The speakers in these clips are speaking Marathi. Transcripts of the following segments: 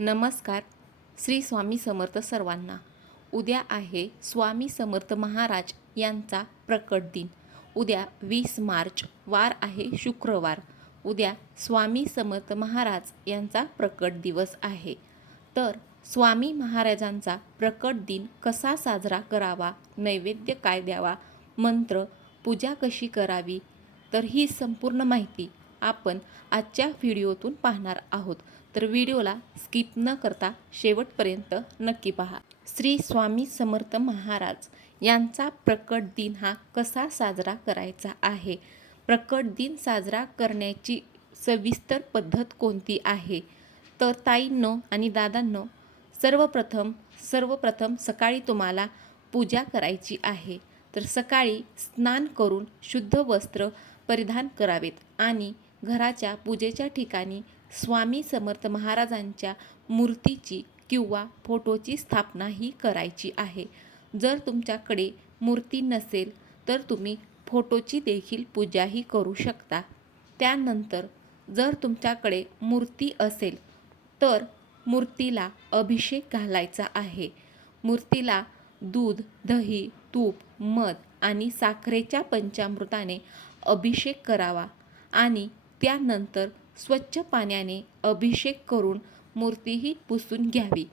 नमस्कार. श्री स्वामी समर्थ सर्वांना. उद्या आहे स्वामी समर्थ महाराज यांचा प्रकट दिन. उद्या 20 मार्च, वार आहे शुक्रवार. उद्या स्वामी समर्थ महाराज यांचा प्रकट दिवस आहे. तर स्वामी महाराजांचा प्रकट दिन कसा साजरा करावा, नैवेद्य काय द्यावा, मंत्र पूजा कशी करावी, तर ही संपूर्ण माहिती आपण आजच्या व्हिडिओतून पाहणार आहोत. तर व्हिडिओला स्किप न करता शेवटपर्यंत नक्की पहा. श्री स्वामी समर्थ महाराज यांचा प्रकट दिन हा कसा साजरा करायचा आहे, प्रकट दिन साजरा करण्याची सविस्तर पद्धत कोणती आहे, तर ताईंनो आणि दादांनो, सर्वप्रथम सकाळी तुम्हाला पूजा करायची आहे. तर सकाळी स्नान करून शुद्ध वस्त्र परिधान करावेत आणि घराच्या पूजेच्या ठिकाणी स्वामी समर्थ महाराजांच्या मूर्तीची किंवा फोटोची स्थापना ही करायची आहे. जर तुमच्याकडे मूर्ती नसेल तर तुम्ही फोटोची देखील पूजाही करू शकता. त्यानंतर जर तुमच्याकडे मूर्ती असेल तर मूर्तीला अभिषेक घालायचा आहे. मूर्तीला दूध, दही, तूप, मध आणि साखरेच्या पंचामृताने अभिषेक करावा आणि त्यानंतर स्वच्छ पाण्याने अभिषेक करून मूर्तीही पुसून घ्यावी.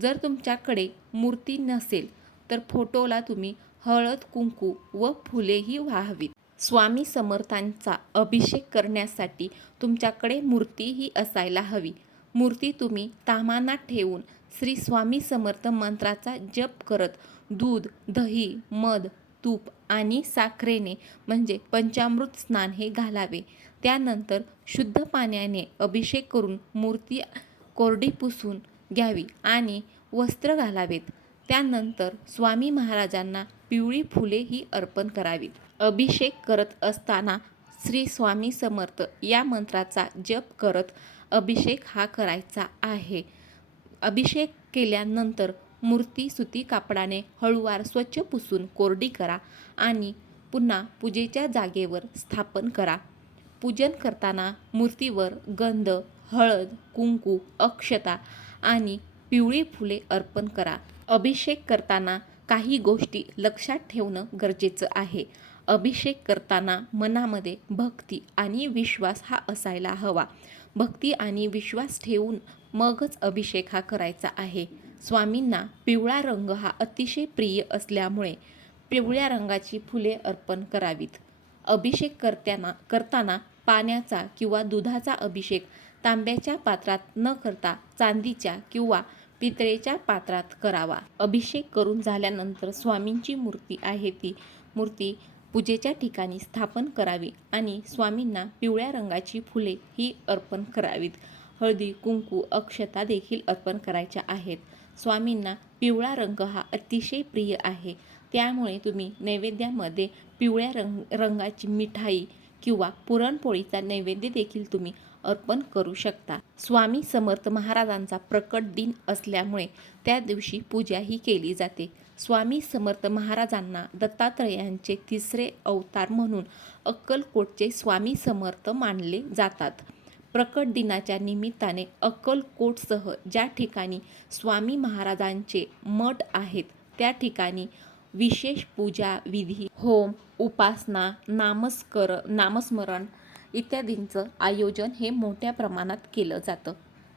जर तुमच्याकडे मूर्ती नसेल तर फोटोला तुम्ही हळद, कुंकू व फुलेही वाहावीत. स्वामी समर्थांचा अभिषेक करण्यासाठी तुमच्याकडे मूर्तीही असायला हवी. मूर्ती तुम्ही ताम्हाणात ठेवून श्री स्वामी समर्थ मंत्राचा जप करत दूध, दही, मध, तूप आणि साखरेने म्हणजे पंचामृत स्नान हे घालावे. त्यानंतर शुद्ध पाण्याने अभिषेक करून मूर्ती कोरडी पुसून घ्यावी आणि वस्त्र घालावेत. त्यानंतर स्वामी महाराजांना पिवळी फुले ही अर्पण करावीत. अभिषेक करत असताना श्री स्वामी समर्थ या मंत्राचा जप करत अभिषेक हा करायचा आहे. अभिषेक केल्यानंतर मूर्ती सुती कापडाने हळूवार स्वच्छ पुसून कोरडी करा आणि पुन्हा पूजेच्या जागेवर स्थापन करा. पूजन करताना मूर्तीवर गंध, हळद, कुंकू, अक्षता आणि पिवळी फुले अर्पण करा. अभिषेक करताना काही गोष्टी लक्षात ठेवणं गरजेचं आहे. अभिषेक करताना मनामध्ये भक्ती आणि विश्वास हा असायला हवा. भक्ती आणि विश्वास ठेवून मगच अभिषेक हा करायचा आहे. स्वामींना पिवळा रंग हा अतिशय प्रिय असल्यामुळे पिवळ्या रंगाची फुले अर्पण करावीत. अभिषेक करताना पाण्याचा किंवा दुधाचा अभिषेक तांब्याच्या पात्रात न करता चांदीच्या किंवा पितळेच्या पात्रात करावा. अभिषेक करून झाल्यानंतर स्वामींची मूर्ती आहे ती मूर्ती पूजेच्या ठिकाणी स्थापन करावी आणि स्वामींना पिवळ्या रंगाची फुले ही अर्पण करावीत. हळदी, कुंकू, अक्षता देखील अर्पण करायच्या आहेत. स्वामींना पिवळा रंग हा अतिशय प्रिय आहे. त्यामुळे तुम्ही नैवेद्यामध्ये पिवळ्या रंगाची मिठाई किंवा पुरणपोळीचा नैवेद्य देखील तुम्ही अर्पण करू शकता. स्वामी समर्थ महाराजांचा प्रकट दिन असल्यामुळे त्या दिवशी पूजा ही केली जाते. स्वामी समर्थ महाराजांना दत्तात्रयांचे तिसरे अवतार म्हणून अक्कलकोटचे स्वामी समर्थ मानले जातात. प्रकट दिनाच्या निमित्ताने अक्कलकोटसह ज्या ठिकाणी स्वामी महाराजांचे मठ आहेत त्या ठिकाणी विशेष पूजा विधी, होम, उपासना, नामस्मरण इत्यादींचं आयोजन हे मोठ्या प्रमाणात केलं जातं.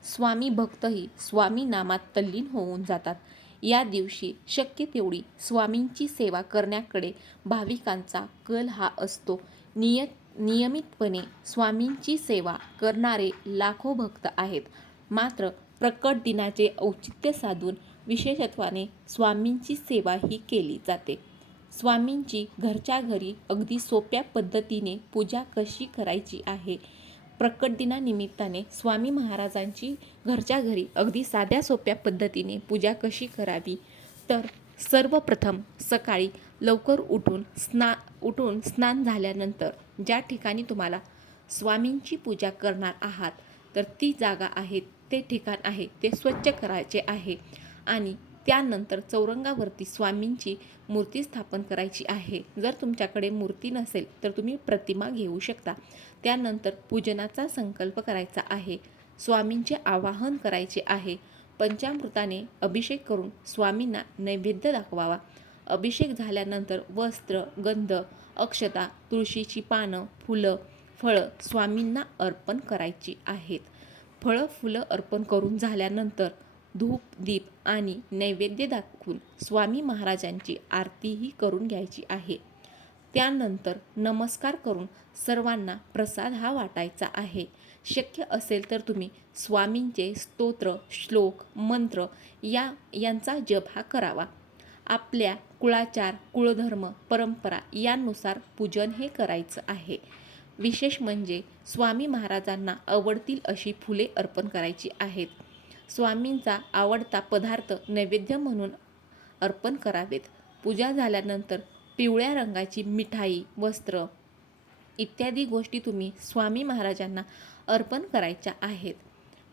स्वामी भक्तही स्वामी नामात तल्लीन होऊन जातात. या दिवशी शक्य तेवढी स्वामींची सेवा करण्याकडे भाविकांचा कल हा असतो. नियमितपणे स्वामींची सेवा करणारे लाखो भक्त आहेत. मात्र प्रकट दिनाचे औचित्य साधून विशेषत्वाने स्वामींची सेवा ही केली जाते. स्वामींची घरच्या घरी अगदी सोप्या पद्धतीने पूजा कशी करायची आहे, प्रकट दिनानिमित्ताने स्वामी महाराजांची घरच्या घरी अगदी साध्या सोप्या पद्धतीने पूजा कशी करावी, तर सर्वप्रथम सकाळी लवकर उठून स्नान झाल्यानंतर ज्या ठिकाणी तुम्हाला स्वामींची पूजा करणार आहात तर ती जागा आहे, ते ठिकाण आहे ते स्वच्छ करायचे आहे आणि त्यानंतर चौरंगावरती स्वामींची मूर्ती स्थापन करायची आहे. जर तुमच्याकडे मूर्ती नसेल तर तुम्ही प्रतिमा घेऊ शकता. त्यानंतर पूजनाचा संकल्प करायचा आहे. स्वामींचे आवाहन करायचे आहे. पंचामृताने अभिषेक करून स्वामींना नैवेद्य दाखवावा. अभिषेक झाल्यानंतर वस्त्र, गंध, अक्षता, तुळशीची पानं, फुलं, फळं स्वामींना अर्पण करायची आहेत. फळं फुलं अर्पण करून झाल्यानंतर धूप, दीप आणि नैवेद्य दाखवून स्वामी महाराजांची आरतीही करून घ्यायची आहे. त्यानंतर नमस्कार करून सर्वांना प्रसाद हा वाटायचा आहे. शक्य असेल तर तुम्ही स्वामींचे स्तोत्र, श्लोक, मंत्र यांचा जप हा करावा. आपल्या कुळाचार, कुळधर्म, परंपरा यानुसार पूजन हे करायचं आहे. विशेष म्हणजे स्वामी महाराजांना आवडतील अशी फुले अर्पण करायची आहेत. स्वामींचा आवडता पदार्थ नैवेद्य म्हणून अर्पण करावेत. पूजा झाल्यानंतर पिवळ्या रंगाची मिठाई, वस्त्र इत्यादी गोष्टी तुम्ही स्वामी महाराजांना अर्पण करायच्या आहेत.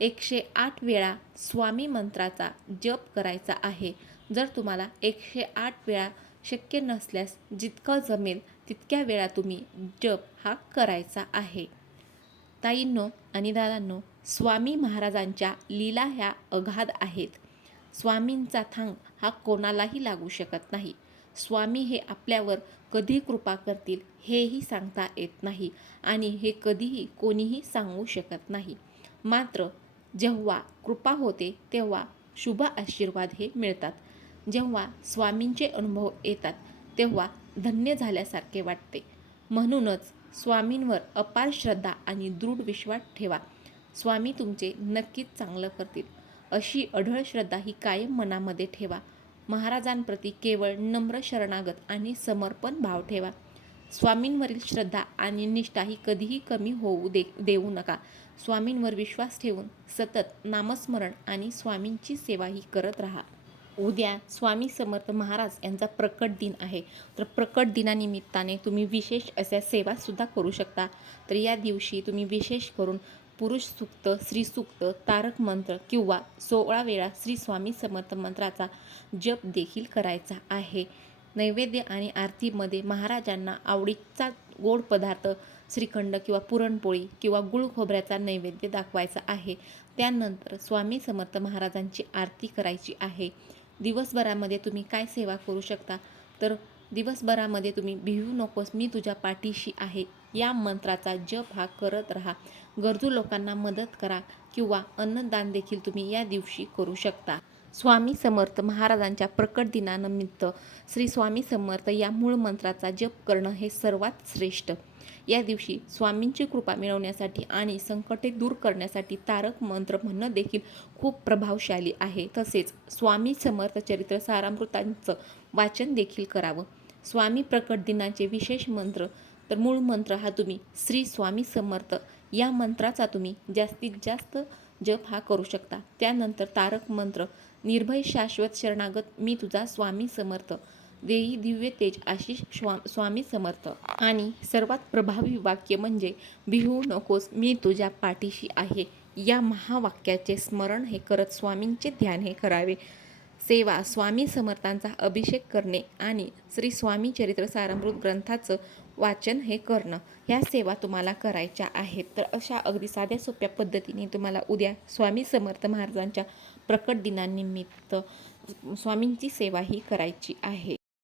108 वेळा स्वामी मंत्राचा जप करायचा आहे. जर तुम्हाला 108 वेळा शक्य नसल्यास जितकं जमेल तितक्या वेळा तुम्ही जप हा करायचा आहे. ताईंनो आणि दादांनो, स्वामी महाराजांच्या लीला ह्या अगाध आहेत. स्वामींचा थांग हा कोणालाही लागू शकत नाही. स्वामी हे आपल्यावर कधी कृपा करतील हेही सांगता येत नाही आणि हे कधीही कोणीही सांगू शकत नाही. मात्र जेव्हा कृपा होते तेव्हा शुभ आशीर्वाद हे मिळतात. जेव्हा स्वामींचे अनुभव येतात तेव्हा धन्य झाल्यासारखे वाटते. म्हणूनच स्वामींवर अपार श्रद्धा आणि दृढ विश्वास ठेवा. स्वामी तुमचे नक्कीच चांगलं करतील अशी अढळ श्रद्धा ही कायम मनामध्ये ठेवा. महाराजांप्रती केवळ नम्र, शरणागत आणि समर्पण भाव ठेवा. स्वामींवरील श्रद्धा आणि निष्ठा ही कधीही कमी होऊ देऊ नका. स्वामींवर विश्वास ठेवून सतत नामस्मरण आणि स्वामींची सेवाही करत राहा. उद्या स्वामी समर्थ महाराज यांचा प्रकट दिन आहे. तर प्रकट दिनानिमित्ताने तुम्ही विशेष अशा सेवासुद्धा करू शकता. तर या दिवशी तुम्ही विशेष करून पुरुष सूक्त, स्त्री सूक्त, तारक मंत्र किंवा 16 वेळा श्री स्वामी समर्थ मंत्राचा जप देखील करायचा आहे. नैवेद्य आणि आरतीमध्ये महाराजांना आवडीचा गोड पदार्थ श्रीखंड किंवा पुरणपोळी किंवा गुळ खोबऱ्याचा नैवेद्य दाखवायचा आहे. त्यानंतर स्वामी समर्थ महाराजांची आरती करायची आहे. दिवसभरामध्ये तुम्ही काय सेवा करू शकता, तर दिवसभरामध्ये तुम्ही भिवू नकोस मी तुझ्या पाठीशी आहे या मंत्राचा जप हा करत राहा. गरजू लोकांना मदत करा किंवा अन्नदान देखील तुम्ही या दिवशी करू शकता. स्वामी समर्थ महाराजांच्या प्रकट दिनानिमित्त श्री स्वामी समर्थ या मूळ मंत्राचा जप करणं हे सर्वात श्रेष्ठ. या दिवशी स्वामींची कृपा मिळवण्यासाठी आणि संकटे दूर करण्यासाठी तारक मंत्र म्हणणं देखील खूप प्रभावशाली आहे. तसेच स्वामी समर्थ चरित्र सारामृतांचं वाचन देखील करावं. स्वामी प्रकट दिनाचे विशेष मंत्र, तर मूळ मंत्र हा तुम्ही श्री स्वामी समर्थ या मंत्राचा तुम्ही जास्तीत जास्त जप हा करू शकता. त्यानंतर तारक मंत्र, निर्भय शाश्वत शरणागत मी तुझा स्वामी समर्थ, देई दिव्य तेज आशिष स्वामी समर्थ आणि सर्वात प्रभावी वाक्य म्हणजे भिवू नकोस मी तुझ्या पाठीशी आहे या महावाक्याचे स्मरण हे करत स्वामींचे ध्यान हे करावे. सेवा स्वामी समर्थांचा अभिषेक करणे आणि श्री स्वामी चरित्र सारामृत ग्रंथाचं वाचन हे करणं ह्या सेवा तुम्हाला करायच्या आहेत. तर अशा अगदी साध्या सोप्या पद्धतीने तुम्हाला उद्या स्वामी समर्थ महाराजांच्या प्रकट दिनानिमित्त स्वामींची सेवा ही करायची आहे.